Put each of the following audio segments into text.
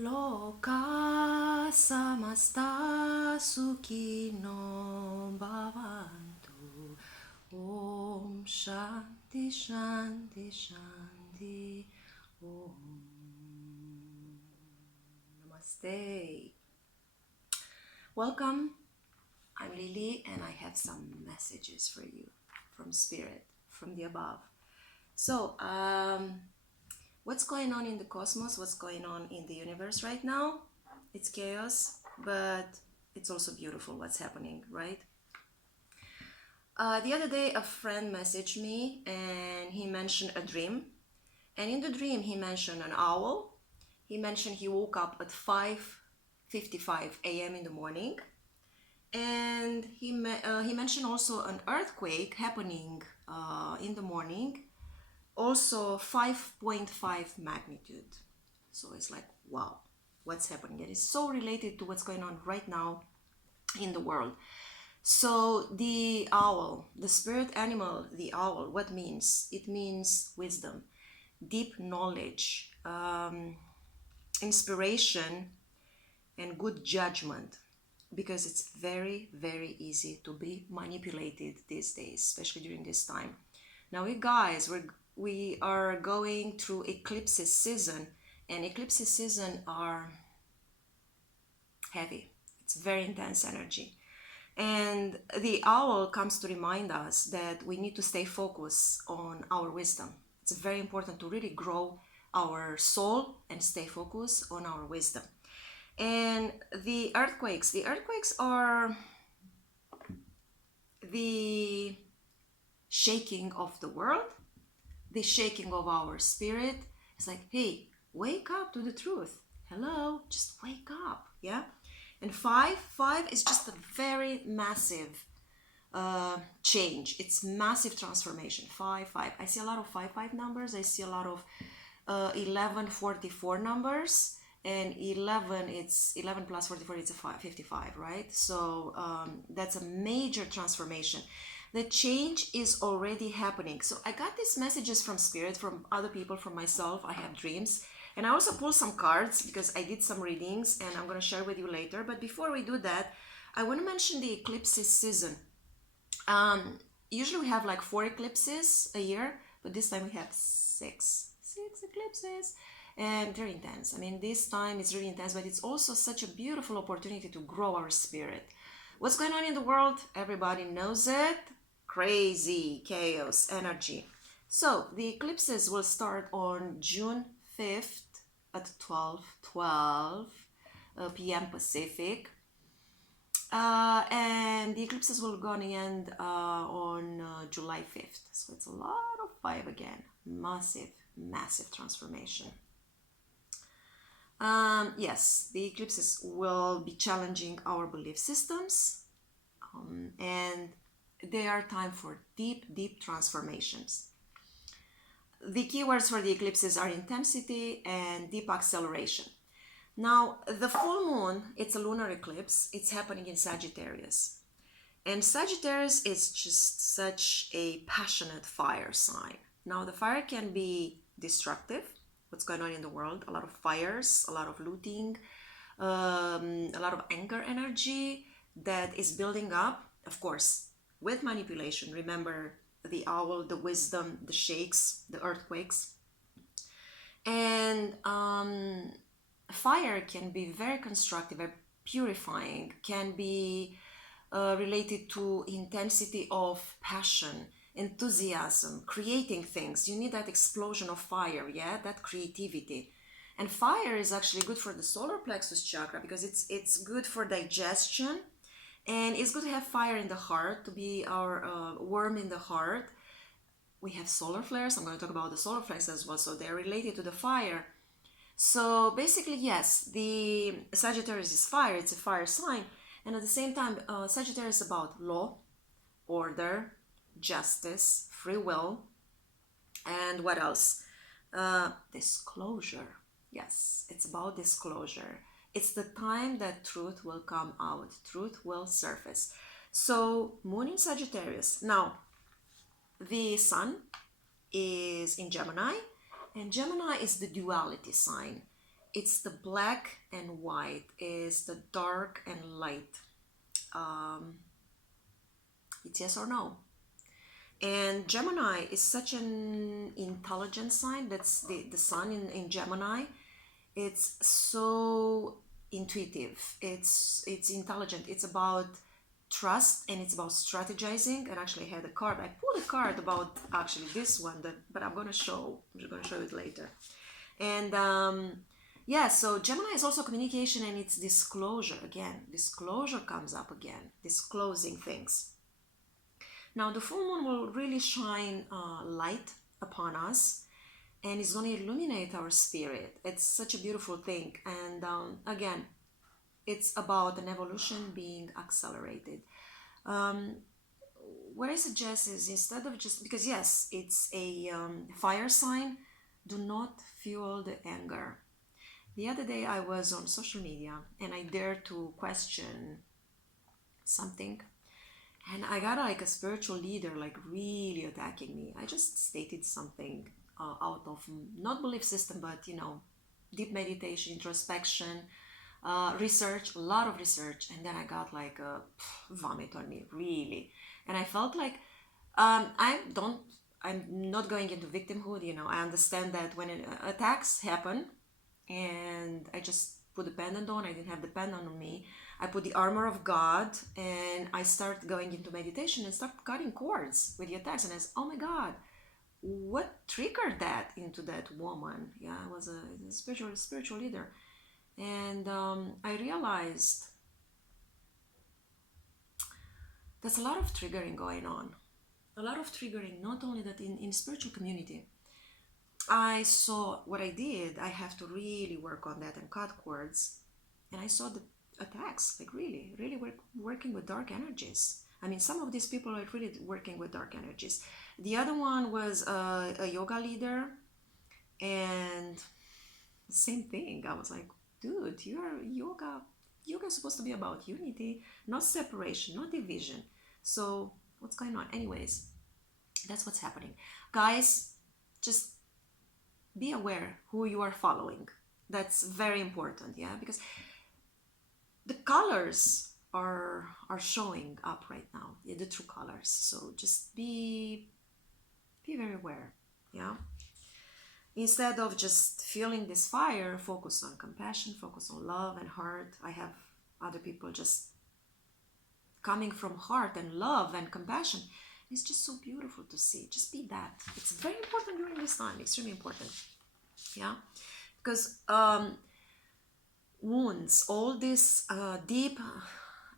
Loka samasta sukhino bhavantu. Om Shanti Shanti Shanti. Om Namaste. Welcome. I'm Lily and I have some messages for you from Spirit, from the above. So, what's going on in the cosmos, what's going on in the universe right now? It's chaos, but it's also beautiful what's happening, right? The other day a friend messaged me and he mentioned a dream. And in the dream he mentioned an owl. He mentioned he woke up at 5:55 a.m. in the morning. And he mentioned also an earthquake happening in the morning, also 5.5 magnitude. So it's like, wow, what's happening? It is so related to what's going on right now in the world. So the owl, the spirit animal, the owl, what means? It means wisdom, deep knowledge, inspiration, and good judgment. Because it's very, very easy to be manipulated these days, especially during this time. Now, you guys, we are going through eclipses season, and eclipses season are heavy. It's very intense energy. And the owl comes to remind us that we need to stay focused on our wisdom. It's very important to really grow our soul and stay focused on our wisdom. And the earthquakes are the shaking of the world, the shaking of our spirit. It's like, hey, wake up to the truth. Hello, just wake up, yeah? And five is just a very massive change. It's massive transformation. Five. I see a lot of 5 numbers. I see a lot of 1144 numbers. And 11, it's 11 plus 44, it's a 55, right? So that's a major transformation. The change is already happening. So I got these messages from Spirit, from other people, from myself. I have dreams. And I also pulled some cards because I did some readings and I'm going to share with you later. But before we do that, I want to mention the eclipses season. Usually we have like 4 eclipses a year, but this time we have 6 eclipses. And very intense. I mean, this time is really intense, but it's also such a beautiful opportunity to grow our spirit. What's going on in the world? Everybody knows it. Crazy chaos energy. So the eclipses will start on June 5th at 12 p.m. Pacific. And the eclipses will go on the end on July 5th. So it's a lot of 5 again. Massive transformation. Yes, the eclipses will be challenging our belief systems, and they are time for deep transformations. The keywords for the eclipses are intensity and deep acceleration. Now, the full moon, it's a lunar eclipse. It's happening in Sagittarius. And Sagittarius is just such a passionate fire sign. Now, the fire can be destructive. What's going on in the world, a lot of fires, a lot of looting, a lot of anger energy that is building up, of course, with manipulation. Remember the owl, the wisdom, the shakes, the earthquakes. And fire can be very constructive, very purifying, can be related to intensity of passion, enthusiasm, creating things. You need that explosion of fire, yeah, that creativity. And fire is actually good for the solar plexus chakra because it's good for digestion, and it's good to have fire in the heart, to be our worm in the heart. We have solar flares. I'm going to talk about the solar flares as well, so they're related to the fire. So basically, yes, the Sagittarius is fire. It's a fire sign, and at the same time, Sagittarius is about law, order, justice, free will, and what else? Disclosure. Yes, it's about disclosure. It's the time that truth will come out, truth will surface. So, moon in Sagittarius. Now, the sun is in Gemini, and Gemini is the duality sign. it's the black and white, is the dark and light. It's yes or no. And Gemini is such an intelligent sign. That's the sun in Gemini. It's so intuitive. It's intelligent. It's about trust, and it's about strategizing. And actually, I had a card. I pulled a card about actually this one, but I'm just gonna show it later. And yeah, so Gemini is also communication, and it's disclosure. Again, disclosure comes up again. Disclosing things. Now, the full moon will really shine light upon us, and it's going to illuminate our spirit. It's such a beautiful thing. And again, it's about an evolution being accelerated. What I suggest is, instead of just, because yes, it's a fire sign, do not fuel the anger. The other day I was on social media and I dared to question something, and I got like a spiritual leader like really attacking me. I just stated something out of not belief system, but deep meditation, introspection, research, a lot of research, and then I got like a vomit on me, really. And I felt like I'm not going into victimhood. I understand that when attacks happen, and I just put the pendant on. I didn't have the pendant on me. I put the armor of God, and I start going into meditation and start cutting cords with the attacks. And I said, oh my God, what triggered that into that woman? Yeah, I was a spiritual leader. And I realized there's a lot of triggering going on. A lot of triggering, not only that in spiritual community. I saw what I did. I have to really work on that and cut cords. And I saw the attacks, like really working with dark energies. I mean, some of these people are really working with dark energies. The other one was a yoga leader, and same thing. I was like, dude, yoga is supposed to be about unity, not separation, not division. So what's going on? Anyways, that's what's happening. Guys, just be aware who you are following. That's very important, yeah, because the colors are showing up right now, yeah, the true colors. So just be very aware, yeah. Instead of just feeling this fire, focus on compassion, focus on love and heart. I have other people just coming from heart and love and compassion. It's just so beautiful to see. Just be that. It's very important during this time, extremely important. Yeah, because wounds, all these deep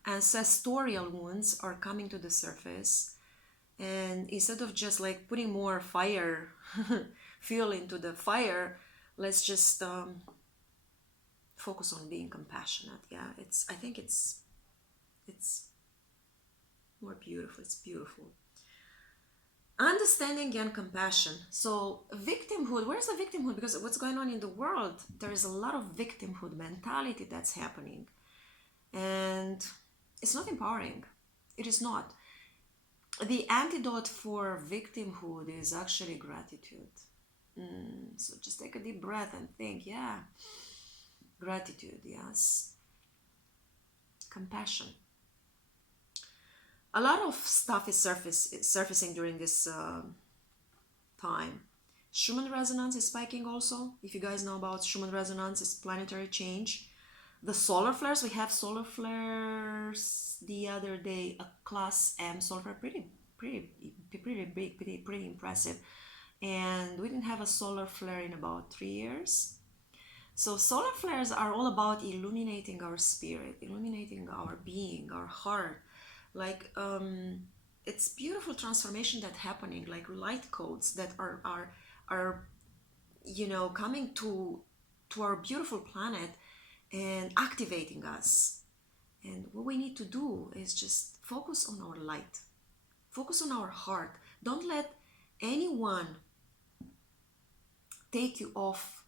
ancestral wounds are coming to the surface. And instead of just like putting more fire, fuel into the fire, let's just focus on being compassionate. Yeah, I think it's more beautiful. It's beautiful. Understanding and compassion. So victimhood, where's the victimhood? Because what's going on in the world, there is a lot of victimhood mentality that's happening. And it's not empowering. It is not. The antidote for victimhood is actually gratitude. So just take a deep breath and think, yeah, gratitude, yes. Compassion. A lot of stuff is surfacing during this time. Schumann resonance is spiking also. If you guys know about Schumann resonance, it's planetary change. The solar flares, we have solar flares the other day, a class M solar flare, pretty big, pretty impressive. And we didn't have a solar flare in about 3 years. So solar flares are all about illuminating our spirit, illuminating our being, our heart. Like it's beautiful transformation that's happening, like light codes that are coming to our beautiful planet and activating us. And what we need to do is just focus on our light, focus on our heart. Don't let anyone take you off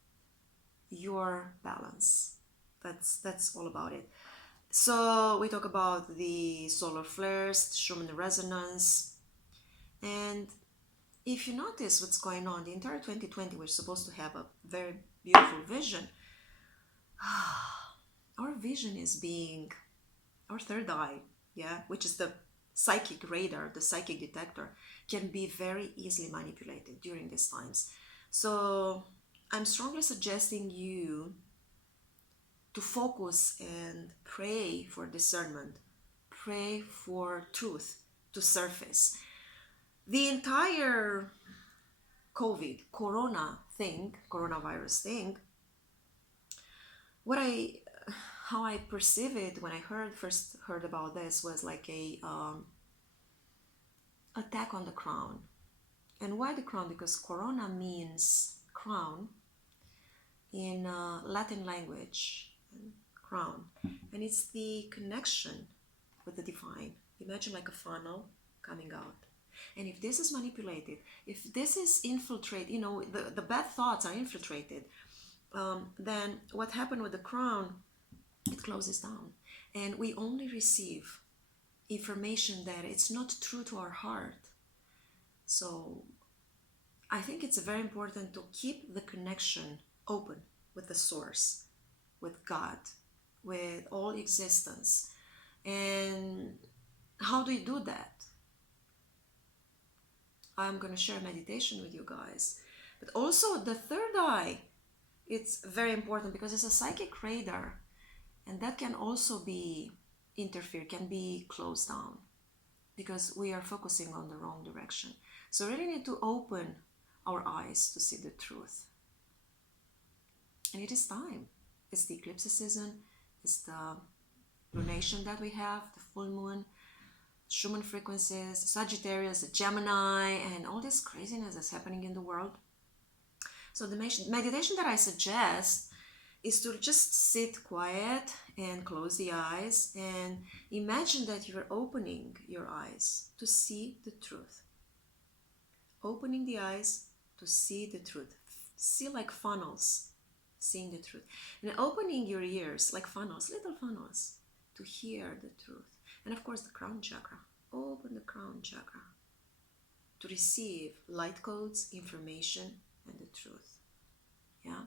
your balance. That's all about it. So we talk about the solar flares, Schumann resonance, and if you notice what's going on, the entire 2020 we're supposed to have a very beautiful vision, vision is being, our third eye, yeah, which is the psychic radar, the psychic detector, can be very easily manipulated during these times. So I'm strongly suggesting you to focus and pray for discernment, pray for truth to surface. The entire coronavirus thing, how I perceive it when I first heard about this was like a attack on the crown. And why the crown? Because corona means crown in Latin language, crown, and it's the connection with the divine. Imagine like a funnel coming out. And if this is manipulated, if this is infiltrated, the bad thoughts are infiltrated, then what happened with the crown, it closes down. And we only receive information that it's not true to our heart. So I think it's very important to keep the connection open with the source, with God, with all existence. And how do you do that? I'm going to share meditation with you guys. But also the third eye, it's very important because it's a psychic radar, and that can also be interfered, can be closed down because we are focusing on the wrong direction. So really need to open our eyes to see the truth. And it is time. It's the eclipse season. It's the lunation that we have, the full moon, Schumann frequencies, Sagittarius, the Gemini, and all this craziness that's happening in the world. So the meditation that I suggest is to just sit quiet and close the eyes and imagine that you're opening your eyes to see the truth. Opening the eyes to see the truth. See like funnels, seeing the truth. And opening your ears like funnels, little funnels, to hear the truth. And of course the crown chakra. Open the crown chakra to receive light codes, information, and the truth. Yeah.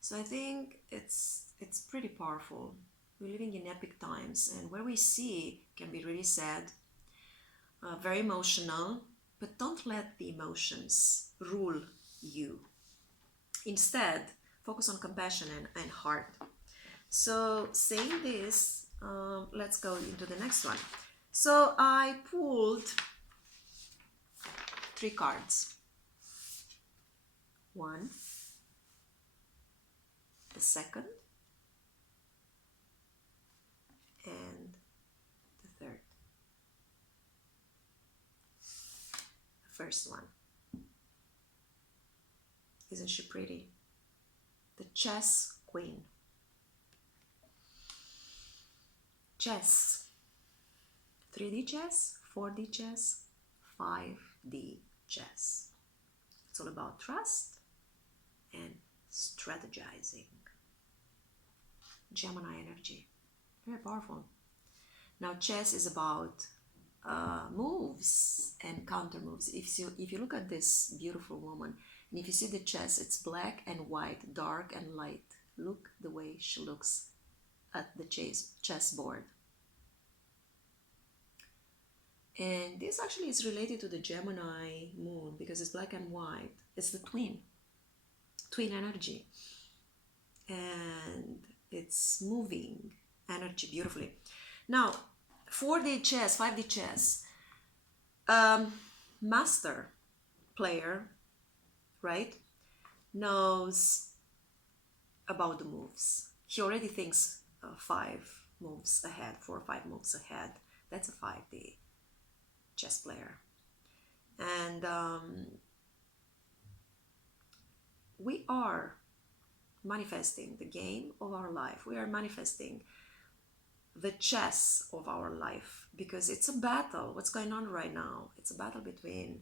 So I think it's pretty powerful. We're living in epic times, and where we see can be really sad, very emotional, but don't let the emotions rule you. Instead, focus on compassion and heart. So saying this, let's go into the next one. So I pulled 3 cards. One, the second, and the third. The first one. Isn't she pretty? The chess queen. Chess. 3D chess, 4D chess, 5D chess. It's all about trust and strategizing. Gemini energy. Very powerful. Now chess is about moves and counter moves. If you look at this beautiful woman, and if you see the chess, it's black and white, dark and light. Look the way she looks at the chess board. And this actually is related to the Gemini moon because it's black and white. It's the twin energy. And it's moving energy beautifully. Now, 4D chess, 5D chess, master player, right, knows about the moves. He already thinks 5 moves ahead, 4 or 5 moves ahead. That's a 5D chess player. And we are manifesting the game of our life. We are manifesting the chess of our life because it's a battle. What's going on right now? It's a battle between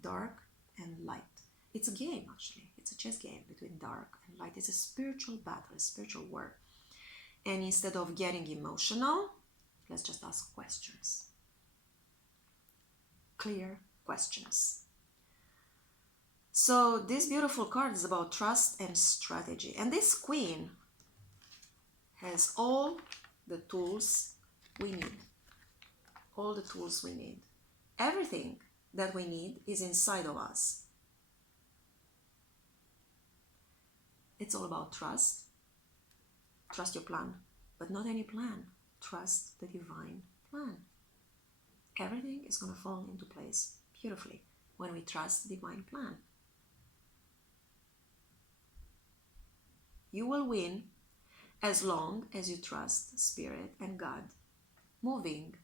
dark and light. It's a game, actually. It's a chess game between dark and light. It's a spiritual battle, a spiritual war. And instead of getting emotional, let's just ask questions. Clear questions. So this beautiful card is about trust and strategy. And this queen has all the tools we need. All the tools we need. Everything that we need is inside of us. It's all about trust. Trust your plan, but not any plan. Trust the divine plan. Everything is going to fall into place beautifully when we trust the divine plan. You will win as long as you trust Spirit and God moving,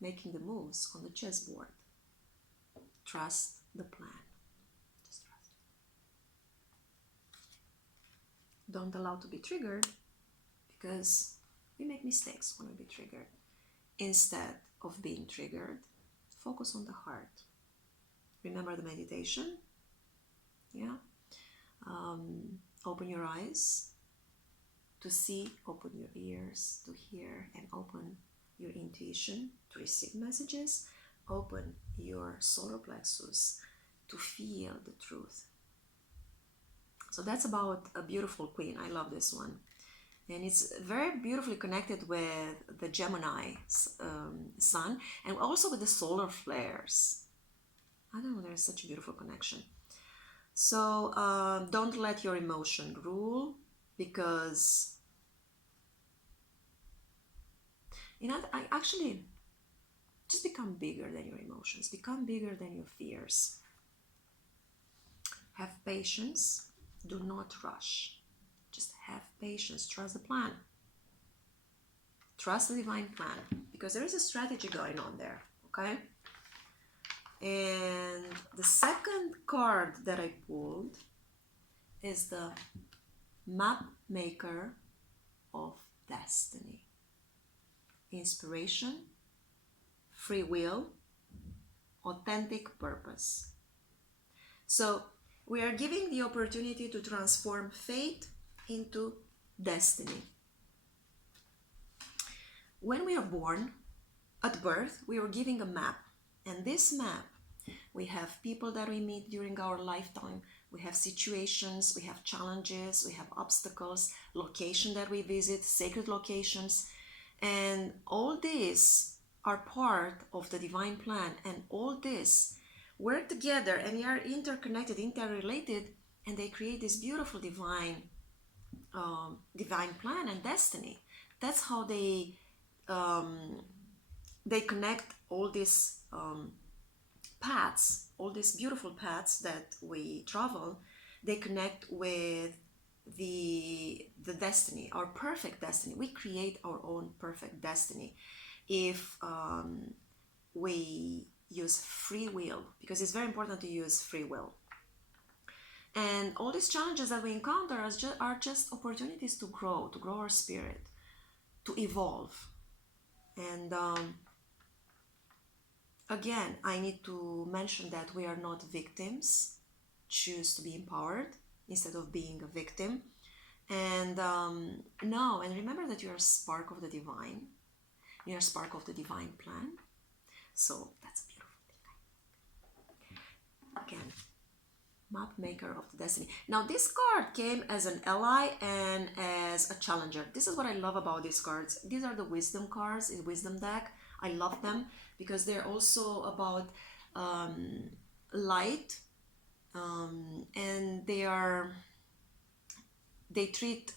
making the moves on the chessboard. Trust the plan. Just trust it. Don't allow to be triggered, because we make mistakes when we be triggered. Instead of being triggered, focus on the heart. Remember the meditation. Yeah. Open your eyes to see, open your ears to hear, and open your intuition to receive messages. Open your solar plexus to feel the truth. So that's about a beautiful queen. I love this one. And it's very beautifully connected with the Gemini sun, and also with the solar flares. I don't know, there's such a beautiful connection. So don't let your emotion rule, because I actually just become bigger than your emotions, become bigger than your fears. Have patience, do not rush. Just have patience, trust the plan. Trust the divine plan, because there is a strategy going on there, okay? And the second card that I pulled is the map maker of destiny. Inspiration, free will, authentic purpose. So we are giving the opportunity to transform fate into destiny. When we are born, at birth, we are giving a map. And this map, we have people that we meet during our lifetime, we have situations, we have challenges, we have obstacles, location that we visit, sacred locations, and all these are part of the divine plan, and all this work together and they are interconnected, interrelated, and they create this beautiful divine plan and destiny. That's how they connect all these paths, all these beautiful paths that we travel. They connect with the destiny, our perfect destiny. We create our own perfect destiny if we use free will, because it's very important to use free will. And all these challenges that we encounter are just opportunities to grow our spirit, to evolve. And again, I need to mention that we are not victims. Choose to be empowered instead of being a victim. And and remember that you are a spark of the divine. You are a spark of the divine plan. So that's a beautiful thing. Again, map maker of the destiny. Now this card came as an ally and as a challenger. This is what I love about these cards. These are the wisdom cards in wisdom deck. I love them because they're also about light, and they treat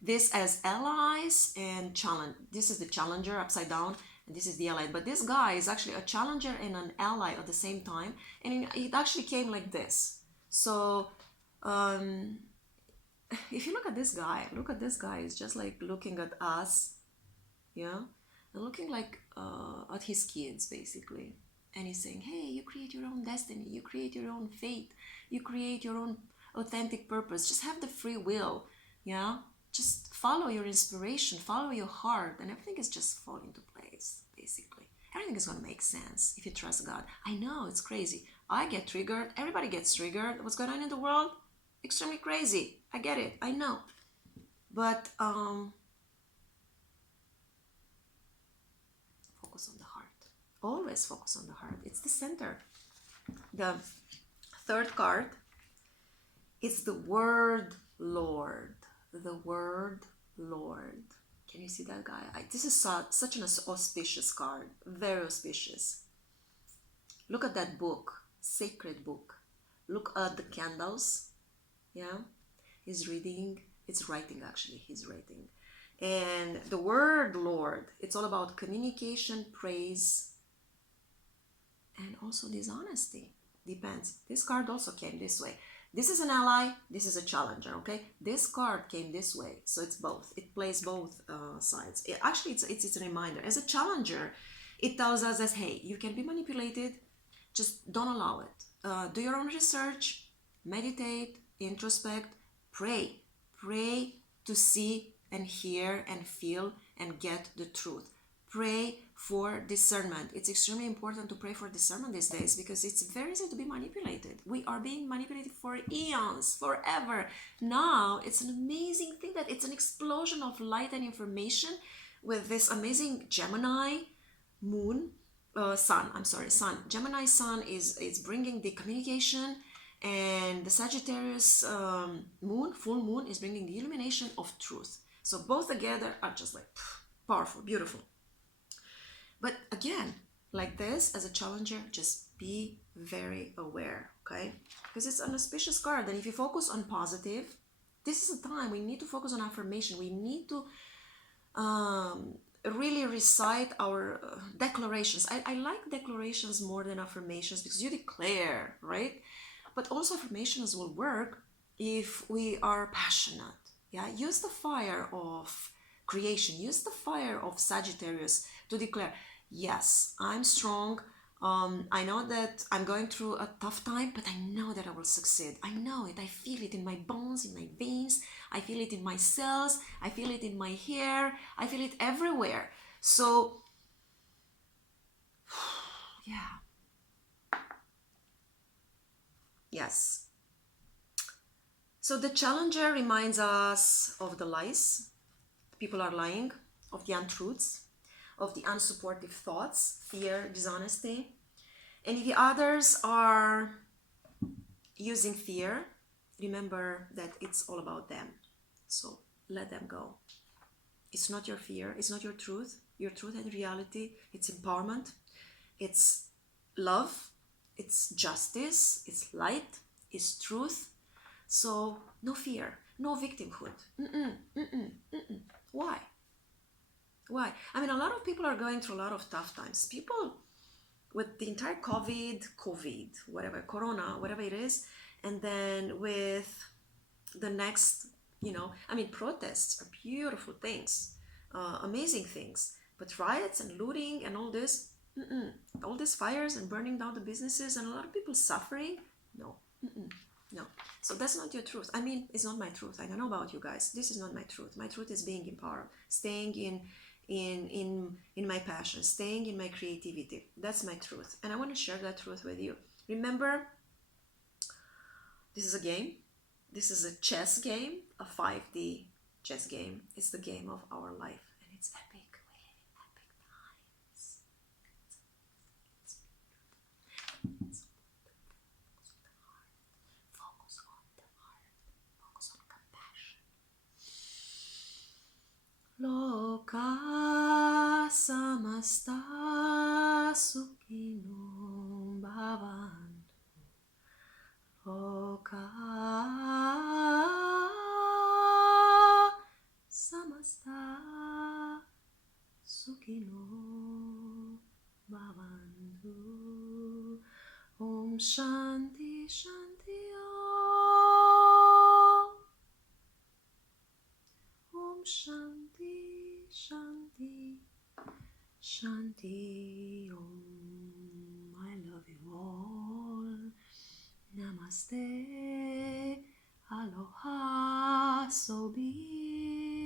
this as allies and challenge. This is the challenger upside down, and this is the ally. But this guy is actually a challenger and an ally at the same time, and it actually came like this. So if you look at this guy, it's just like looking at us, yeah, and looking like at his kids basically, and he's saying, hey, you create your own destiny, you create your own fate, you create your own authentic purpose. Just have the free will, yeah, just follow your inspiration, follow your heart, and everything is just fall into place. Basically everything is going to make sense if you trust God. I know it's crazy, I get triggered, everybody gets triggered. What's going on in the world? Extremely crazy. I get it, I know, but focus on the heart. Always focus on the heart. It's the center. The third card is the word Lord. the word Lord. Can you see that, guy? This is such an auspicious card, very auspicious. Look at that book, sacred book. Look at the candles. Yeah, he's reading. It's writing, actually. He's writing. And the word Lord, it's all about communication, praise, and also dishonesty. Depends. This card also came this way. This is an ally, this is a challenger, okay? This card came this way, so it's both. It plays both sides. It's a reminder. As a challenger, it tells us that, hey, you can be manipulated, just don't allow it. Do your own research, meditate, introspect, pray. Pray to see and hear and feel and get the truth. Pray for discernment. It's extremely important to pray for discernment these days because it's very easy to be manipulated. We are being manipulated for eons, forever. Now, it's an amazing thing that it's an explosion of light and information with this amazing Gemini moon, sun. Gemini sun is bringing the communication, and the Sagittarius moon, full moon, is bringing the illumination of truth. So both together are just like powerful, beautiful. But again, like this, as a challenger, just be very aware, okay? Because it's an auspicious card, and if you focus on positive, this is the time we need to focus on affirmation. We need to really recite our declarations. I like declarations more than affirmations because you declare, right? But also affirmations will work if we are passionate. Yeah, use the fire of creation. Use the fire of Sagittarius to declare, yes, I'm strong. I know that I'm going through a tough time, but I know that I will succeed. I know it. I feel it in my bones, in my veins. I feel it in my cells. I feel it in my hair. I feel it everywhere. So, yeah. Yes. So the challenger reminds us of the lies. People are lying, of the untruths, of the unsupportive thoughts, fear, dishonesty. And if the others are using fear, remember that it's all about them. So let them go. It's not your fear, it's not your truth. Your truth and reality, it's empowerment, it's love, it's justice, it's light, it's truth. So no fear, no victimhood. Why? Why? I mean, a lot of people are going through a lot of tough times. People with the entire COVID, whatever, Corona, whatever it is, and then with the next, protests are beautiful things, amazing things. But riots and looting and all this, all these fires and burning down the businesses and a lot of people suffering, no. No. So that's not your truth. I mean, it's not my truth. I don't know about you guys. This is not my truth. My truth is being empowered, staying in my passion, staying in my creativity. That's my truth. And I want to share that truth with you. Remember, this is a game. This is a chess game, a 5D chess game. It's the game of our life. And it's epic. We live in epic times. Focus on the heart. Focus on compassion. Loka samasta sukino bhavantu. Loka samasta sukino bhavantu. Om Shanti Shanti Om Shanti Shanti Shanti Om. I love you all. Namaste. Aloha. So be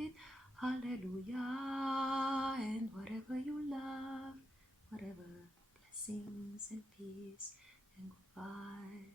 it. Hallelujah. And whatever you love, whatever, blessings and peace and goodbye.